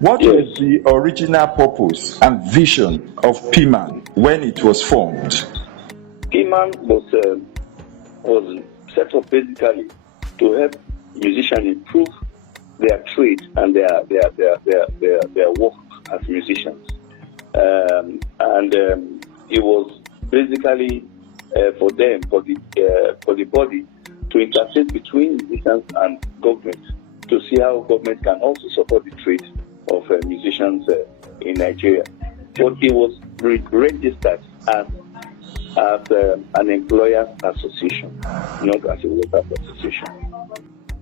What was the original purpose and vision of PMAN when it was formed? PMAN was set up basically to help musicians improve their trade and their work as musicians. It was basically for the body to interface between musicians and government to see how government can also support the trade of musicians in Nigeria. But it was registered as an employers association, not as a workers association.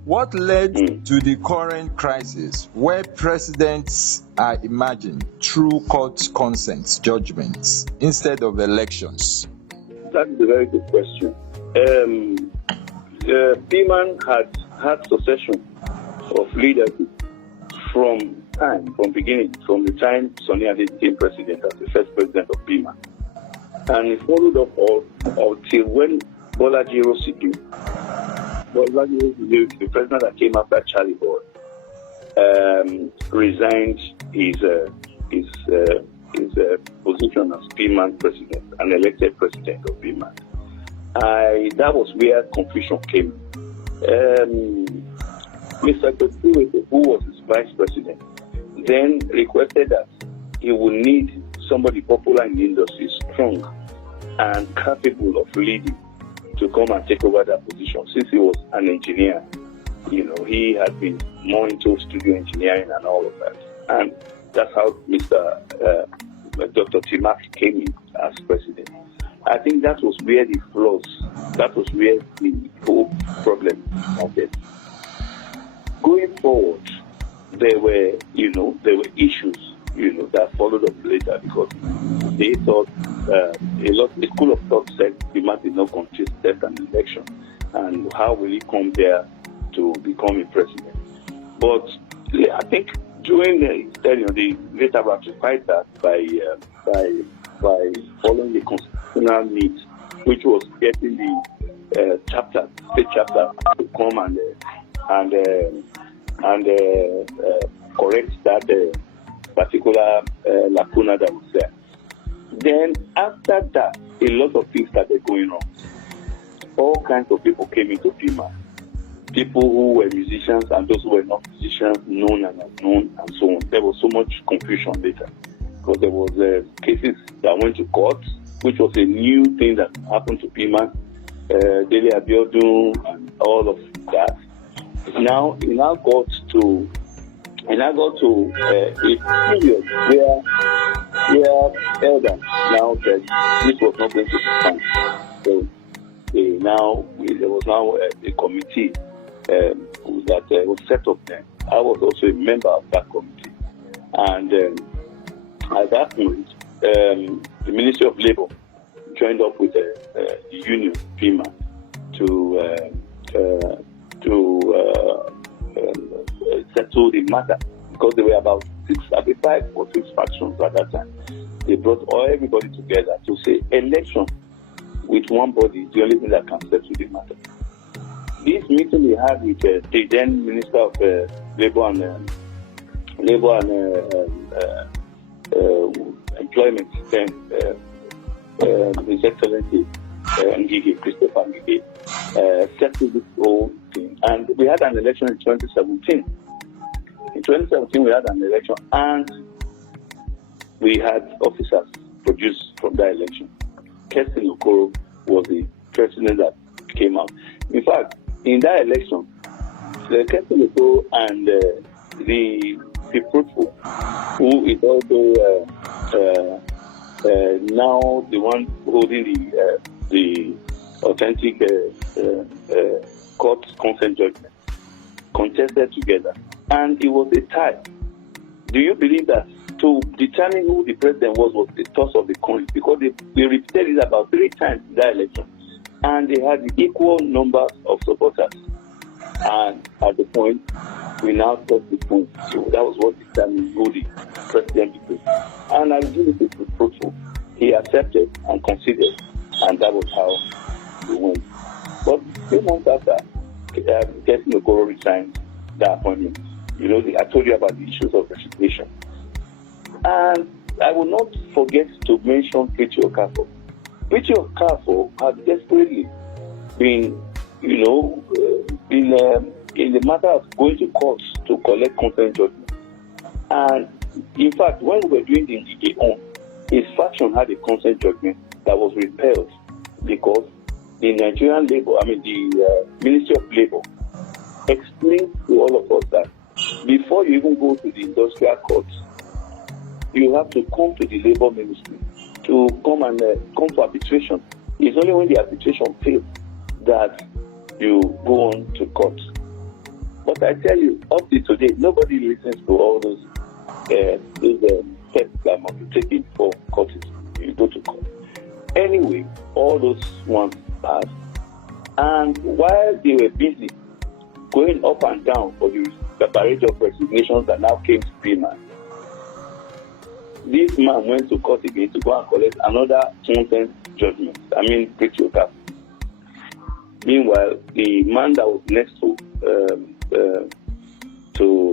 What led to the current crisis where presidents are imagined through court consent judgments instead of elections? That's a very good question. PMAN had succession of leadership from the time Sonny Ade became president as the first president of PMAN. And it followed up until when Bolaji Rosidu, the president that came after Charlimo, resigned his position as PMAN president and elected president of PMAN. That was where confusion came. Mr. Kotu, who was his vice president, then requested that he would need somebody popular in the industry, strong and capable of leading, to come and take over that position. Since he was an engineer, he had been more into studio engineering and all of that. And that's how Dr. Timak came in as president. I think that was where the whole problem started. Going forward, there were issues, that followed up later because they thought the school of thought said PMAN did not contest an election, and how will he come there to become a president? But I think during the they later ratified that by following the constitutional needs, which was getting the state chapter to come and correct that particular lacuna that was there. Then after that, a lot of things started going on. All kinds of people came into PMAN. People who were musicians and those who were not musicians, known and unknown, and so on. There was so much confusion later because there was cases that went to court, which was a new thing that happened to PMAN. Dele Abiodun and all of that. It now got to a period where elders now said this was not going to be fine. So there was now a committee that was set up then. I was also a member of that committee. And at that point, the Ministry of Labour joined up with the union, PMAN, to settle the matter because there were about 5 or 6 factions at that time. They brought everybody together to say election with one body is the only thing that can settle the matter. This meeting we had with the then Minister of Labour and Employment, His Excellency Christopher Ngige, settled this whole thing. And we had an election in 2017. In 2017, we had an election and we had officers produced from that election. Kestin Okoro was the president that came out. In fact, in that election, Kestin Okoro and the Fruitful, who is also now the one holding the authentic court consent judgment, contested together. And it was a tie. Do you believe that to determine who the president was the toss of the coin? Because they repeated it about 3 times in that election. And they had the equal numbers of supporters. And at the point, we now took the point. So that was what determined who the president became. And I give it to Fruitful. He accepted and considered. And that was how we went. But 2 months after, Kestin Okoro resigned that appointment. I told you about the issues of resignation. And I will not forget to mention Preeti Okafor. Preeti Okafor has desperately been, in the matter of going to court to collect consent judgment. And in fact, when we were doing the DAO, his faction had a consent judgment that was repelled because the Nigerian the Ministry of Labour explained to all of us that before you even go to the industrial court, you have to come to the Labour Ministry to come for arbitration. It's only when the arbitration fails that you go on to court. But I tell you, up to today, nobody listens to all those steps that must be taken for court. You go to court. Anyway, all those ones passed. And while they were busy going up and down for the barrage of resignations that now came to PMAN, this man went to court again to go and collect another consent judgment. Preeti Okafor. Meanwhile, the man that was next to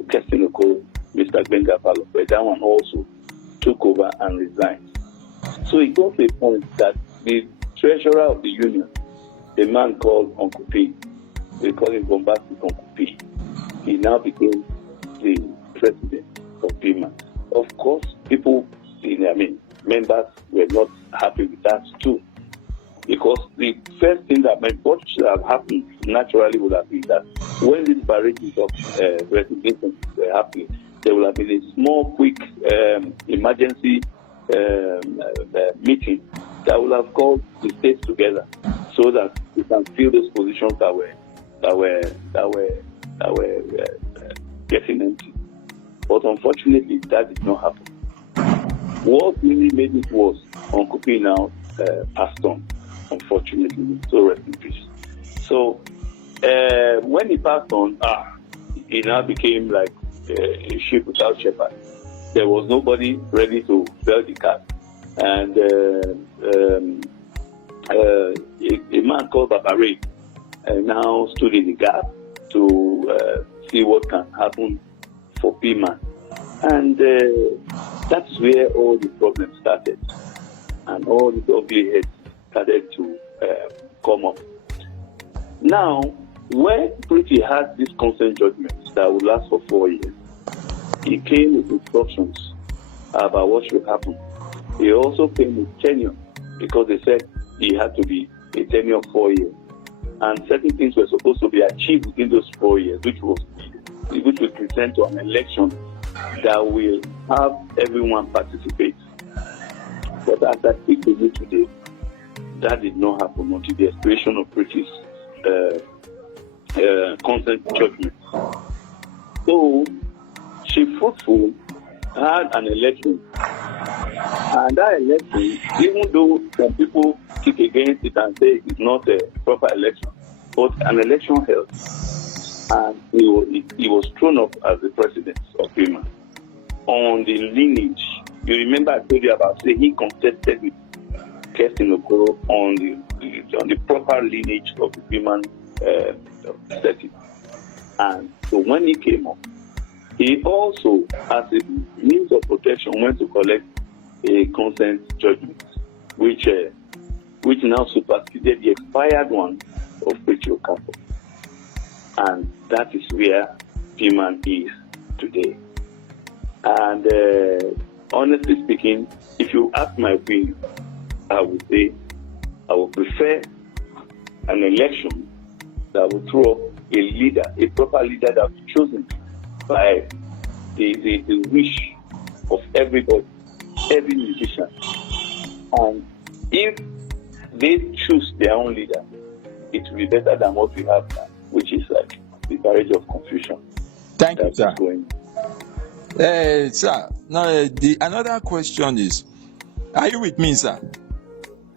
Kestin Okoro, Mr. Gbenga Palo, that one also took over and resigned. So it got to a point that the treasurer of the union, a man called Uncle P, they call him bombastic Uncle P, he now became the president of PMAN. Of course, people, members were not happy with that too. Because the first thing what should have happened naturally would have been that when these barrages of resignation were happening, there would have been a small, quick emergency meeting that would have called the states together so that we can fill those positions that were getting empty. But unfortunately, that did not happen. What really made it worse, Uncle P now passed on. Unfortunately, so rest in peace. So when he passed on, he now became like a sheep without shepherd. There was nobody ready to sell the cat, and a man called Baba Ray now stood in the gap to see what can happen for PMAN, and that's where all the problems started, and all the ugly heads started to come up. Now, when Preeti had this consent judgment that would last for 4 years, he came with instructions about what should happen. He also came with tenure because they said he had to be a tenure of 4 years. And certain things were supposed to be achieved within those 4 years, which will present to an election that will have everyone participate. But as I speak to you today, that did not happen until the expiration of Preeti's consent judgment. So, she fruitful had an election, and that election, even though some people kick against it and say it's not a proper election, but an election held, and he was thrown up as the president of PMAN on the lineage. You remember I told you about, say, he contested with Kestin Okoro on the proper lineage of the PMAN setting. And so when he came up, he also, as a means of protection, went to collect a consent judgment, which now superseded the expired one of Preeti Okafor. And that is where PMAN is today. And honestly speaking, if you ask my opinion, I would say I would prefer an election that would throw up a leader, a proper leader that was chosen by the wish of everybody, every musician. And if they choose their own leader, it will be better than what we have now, which is like the barrage of confusion. Thank you, sir. Sir, now another question is, are you with me, sir?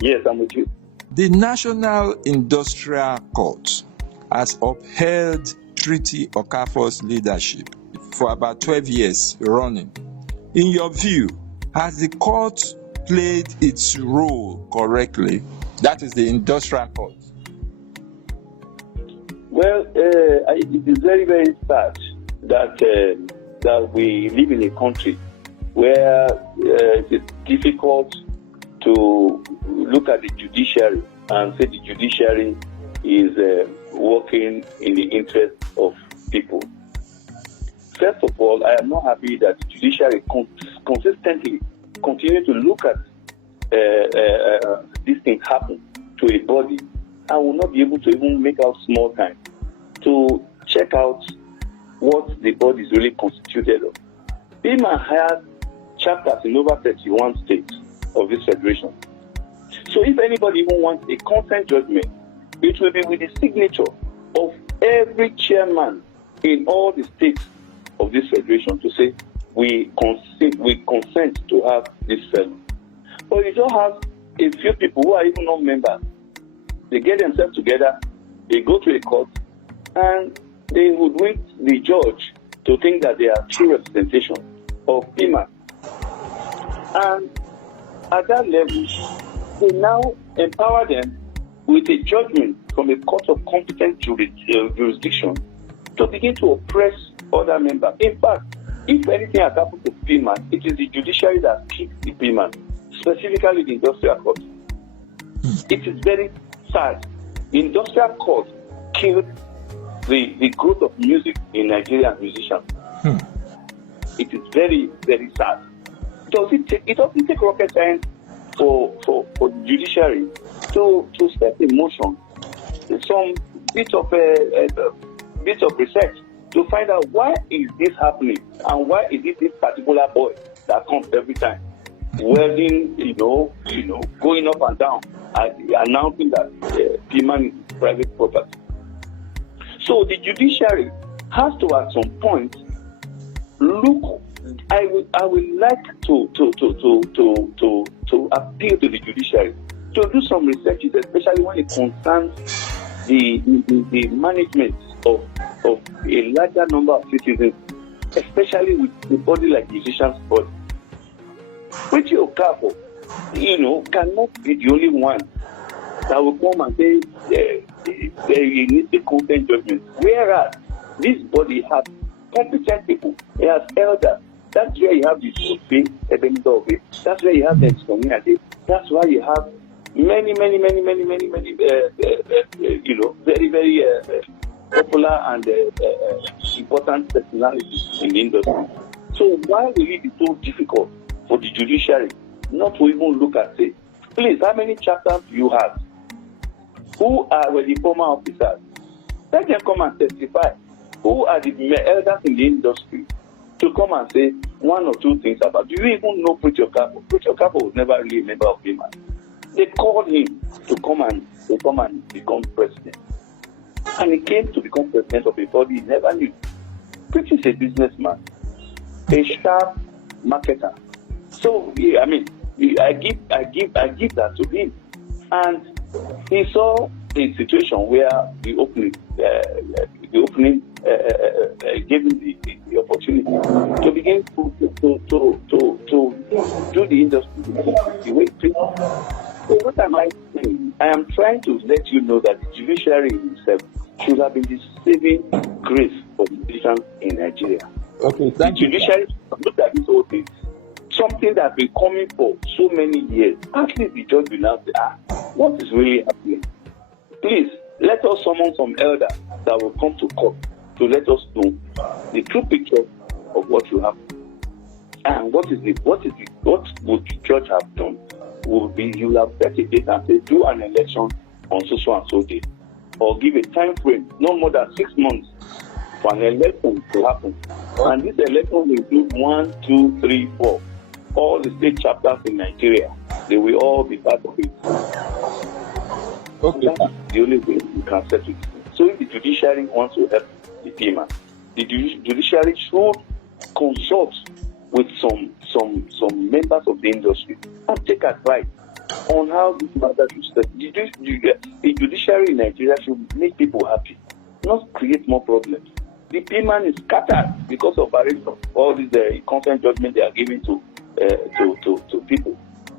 Yes, I'm with you. The National Industrial Court has upheld Preeti Okafor's leadership for about 12 years running. In your view, has the court played its role correctly? That is the Industrial Court. Well, it is very, very sad that we live in a country where it is difficult to look at the judiciary and say the judiciary is working in the interest of people. First of all, I am not happy that the judiciary consistently continue to look at these things happen to a body and will not be able to even make out small time to check out what the body is really constituted of. PMAN has chapters in over 31 states of this federation. So if anybody even wants a consent judgment, it will be with the signature of every chairman in all the states of this federation to say we consent to have this fellow. But you don't have a few people who are even not members. They get themselves together, they go to a court, and they would wait the judge to think that they are true representation of PMAN. And at that level, they now empower them with a judgment from a court of competent jurisdiction to begin to oppress other members. In fact, if anything has happened to PMAN, it is the judiciary that kicks the PMAN, specifically the industrial court. It is very sad. The industrial court killed the growth of music in Nigerian musicians. It is very, very sad. It doesn't take rocket science for the judiciary to set in motion some bit of research to find out why is this happening and why is it this particular boy that comes every time, welding, going up and down, announcing that PMAN is private property. So the judiciary has to, at some point, look. I would like to appeal to the judiciary to do some research, especially when it concerns the management of a larger number of citizens, especially with a body like musicians' body. Which Okafor, cannot be the only one that will come and say you need a consent judgment. Whereas this body has competent people, it has elders. That's where you have the Sufi, that's where you have the Excomiate. That's why you have many, very, very popular and important personalities in the industry. So why will it be so difficult for the judiciary not to even look at it? Please, how many chapters do you have? Who were the former officers? Let them come and testify. Who are the elders in the industry to come and say one or two things about? Do you even know Preacher Okafor? Preacher Okafor was never really a member of PMAN. They called him to come and become president. And he came to become president of a body he never knew. Preacher is a businessman, a sharp marketer. So I give that to him. And he saw a situation where the opening gave him the opportunity to begin to do the industry the way it is. So what am I saying? I am trying to let you know that the judiciary itself should have been the saving grace for the musicians in Nigeria. Okay, thank you. The judiciary look at this whole thing. Something that's been coming for so many years. At least the judge will now say, what is really happening? Please, let us summon some elders that will come to court to let us know the true picture of what you have. And what would the judge have done? Will be you will have set a date and say, do an election on so and so date. Or give a time frame, no more than 6 months, for an election to happen. And this election will include 1, 2, 3, 4. All the state chapters in Nigeria, they will all be part of it. Okay. That's the only way you can settle it. So if the judiciary wants to help the PMAN, the judiciary should consult with some members of the industry and take advice on how this matter should start. The judiciary in Nigeria should make people happy, not create more problems. The PMAN is scattered because of all these consent judgment they are giving to people.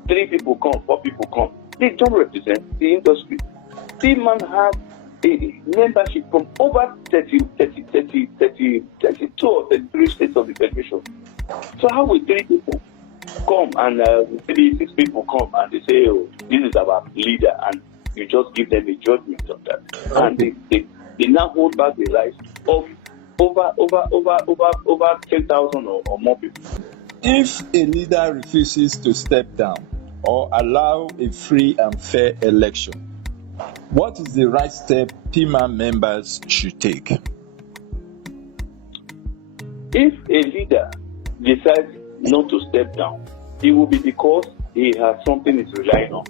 3 people come, 4 people come. They don't represent the industry. PMAN has a membership from over 32 or 33 states of the Federation. So how will 3 people come and maybe 6 people come and they say, oh, this is our leader, and you just give them a judgment of that. Okay. And they now hold back the lives of over 10,000 or more people. If a leader refuses to step down or allow a free and fair election, what is the right step PMAN members should take? If a leader decides not to step down, it will be because he has something he's relying on.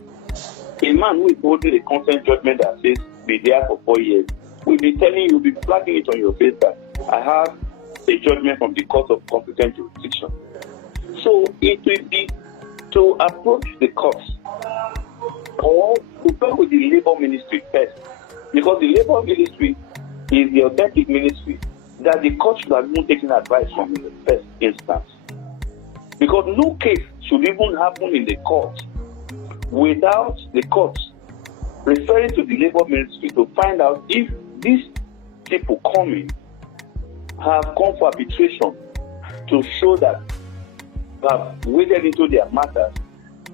A man who is holding a consent judgment that says be there for 4 years will be telling you, will be flagging it on your face that I have a judgment from the court of competent jurisdiction. So it will be to approach the courts or to talk with the Labour Ministry first, because the Labour Ministry is the authentic ministry that the court should have even taken advice from in the first instance. Because no case should even happen in the court without the court referring to the Labour Ministry to find out if these people coming have come for arbitration to show that they have waded into their matters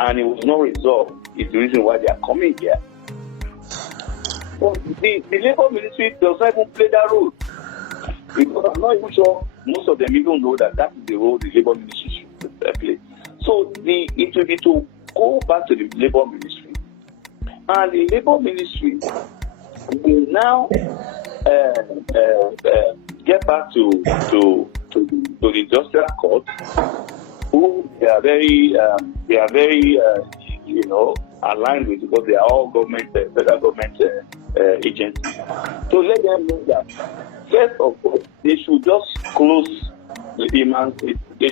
and it was not resolved is the reason why they are coming here. But the Labour Ministry does not even play that role. Because I'm not even sure most of them even know that is the role the Labour Ministry should play. So it will be to go back to the Labour Ministry, and the Labour Ministry will now get back to the industrial court, who they are very aligned with, because they are all federal government agencies. So let them know that first of all, they should just close the PMAN. They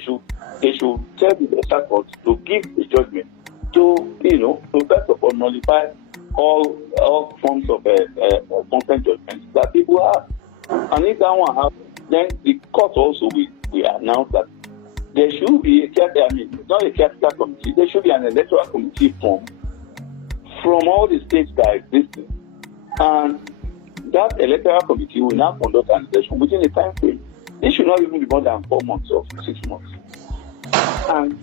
should tell the industrial court to give a judgment to first of all nullify all forms of consent judgments that people have. And if that one happens, then the court also will announce that there should be not a caretaker committee, there should be an electoral committee formed from all the states that are existing. And that electoral committee will now conduct an election within a time frame. It should not even be more than 4 months or 6 months. And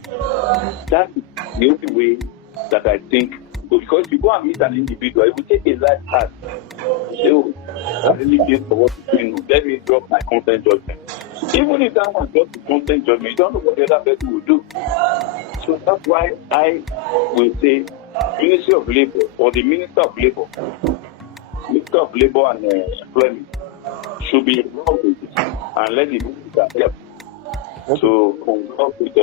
that's the only way that I think, because if you go and meet an individual, it will take a life hard. So, I really feel for what you're doing. Let me drop my consent judgment. Even if that one drops the consent judgment, you don't know what the other person will do. So that's why I will say Ministry of Labour or the Minister of Labour and Employment should be involved with it and let the minister help to consult with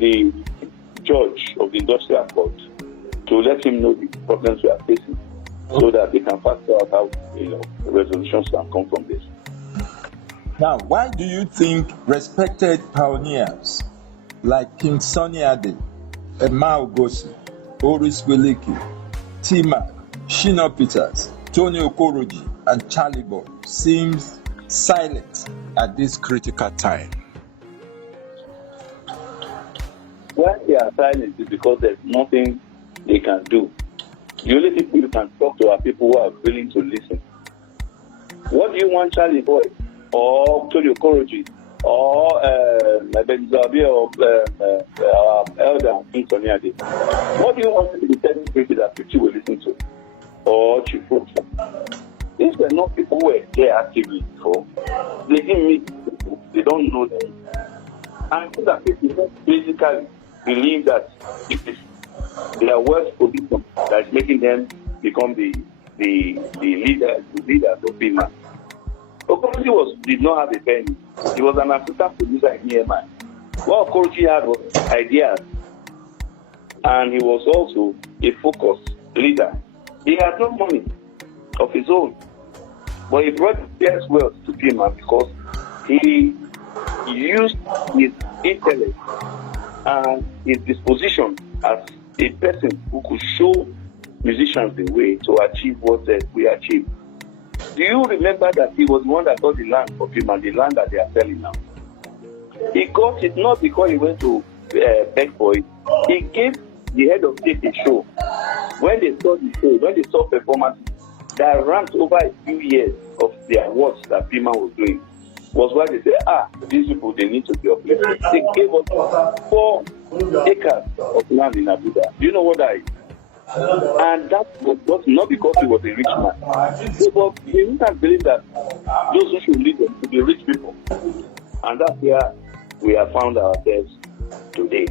the judge of the industrial court to let him know the problems we are facing, so that they can factor out how resolutions can come from this. Now, why do you think respected pioneers like King Sunny Ade, Emma Ogosi, Oris Weleki, T-Mac, Shina Peters, Tony Okoroji, and Charlimo seems silent at this critical time? Why they are silent is because there's nothing they can do. The only people you can talk to are people who are willing to listen. What do you want Charlie Boy or Tony Okoroji or Benzabi or our elder King Sunny Ade? What do you want to be telling people that people will listen to? Or Chifu? These were not people who were there actively before. They didn't meet people. They don't know them. And so that people basically believe that it is their worst position that is making them become the leaders of PMAN. Okoroji did not have a penny. He was an assistant producer in PMAN. What Okoroji had was ideas, and he was also a focused leader. He had no money of his own, but he brought his wealth to PMAN because he used his intellect and his disposition as a person who could show musicians the way to achieve what we achieved. Do you remember that he was the one that got the land for PMAN, the land that they are selling now? He got it not because he went to beg for it. He gave the head of state a show when they saw the show, when they saw performances that ranked over a few years of the awards that PMAN was doing, was why they said, these people, they need to be uplifted. They gave us 4 acres of land in Abuja. Do you know what that is? And that was not because he was a rich man. But we can't believe that those who should lead them to be rich people. And that's where we have found ourselves today.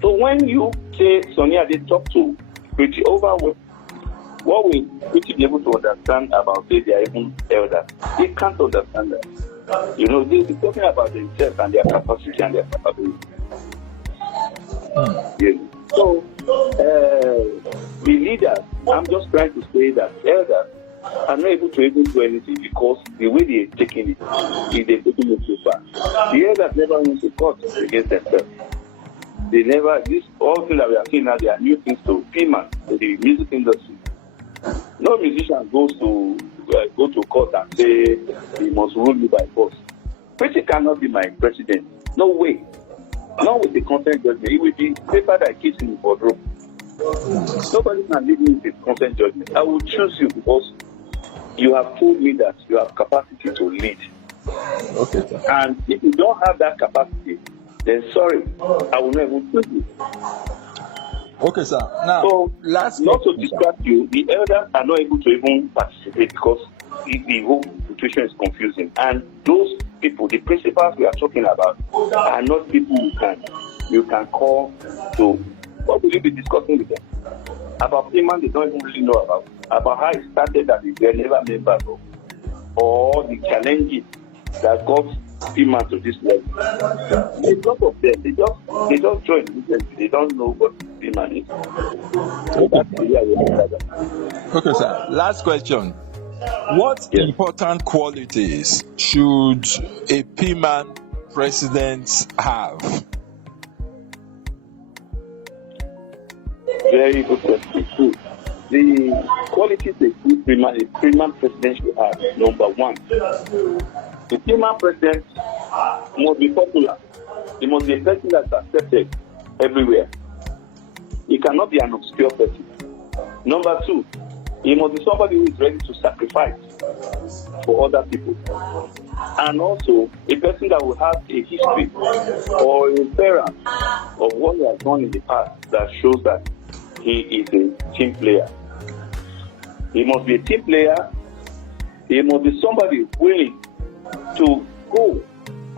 So when you say Sonia, they talk to Pretty over what we Pretty be able to understand about say they are even elders, they can't understand that. You know, they're talking about themselves and their capacity and their capability. Yes. So, the leaders, I'm just trying to say that elders are not able to even do anything because the way they're taking it, they're taking it too far. The elders never went to court against themselves. They never, all things that we are seeing now, they are new things to PMAN, the music industry. No musician goes to go to court and say he must rule me by force. Pretty cannot be my president. No way. Not with the consent judgment. It will be paper that keeps him for room. Nobody can lead me with consent judgment. I will choose you because you have told me that you have capacity to lead. Okay, sir. And if you don't have that capacity, then sorry, I will not even choose you. Okay, sir. Now, so, not to distract you, the elders are not able to even participate because the whole situation is confusing. And those people, the principals we are talking about, are not people you can call to. What will you be discussing with them? About PMAN they don't even really know about how it started that they were never members of, or the challenges that got PMAN to this level. A lot of them, they just join. They don't know what PMAN is. Okay, sir. Last question. What important qualities should a PMAN president have? Very good question. The qualities a good PMAN president should have. Number 1, the PMAN president must be popular. He must be a person that's accepted everywhere. He cannot be an obscure person. Number 2, he must be somebody who is ready to sacrifice for other people. And also, a person that will have a history or a parent of what he has done in the past that shows that he is a team player. He must be a team player. He must be somebody willing to go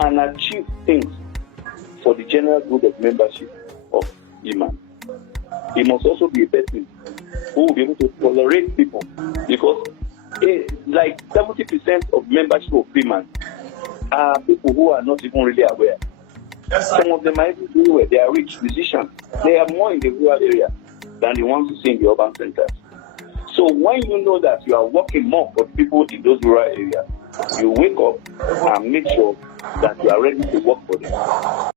and achieve things for the general good of membership of PMAN. He must also be a person who will be able to tolerate people because like 70% of membership of PMAN are people who are not even really aware. Some of them are even everywhere. They are rich musicians. They are more in the rural area than the ones you see in the urban centers. So when you know that you are working more for people in those rural areas, you wake up and make sure that you are ready to work for them.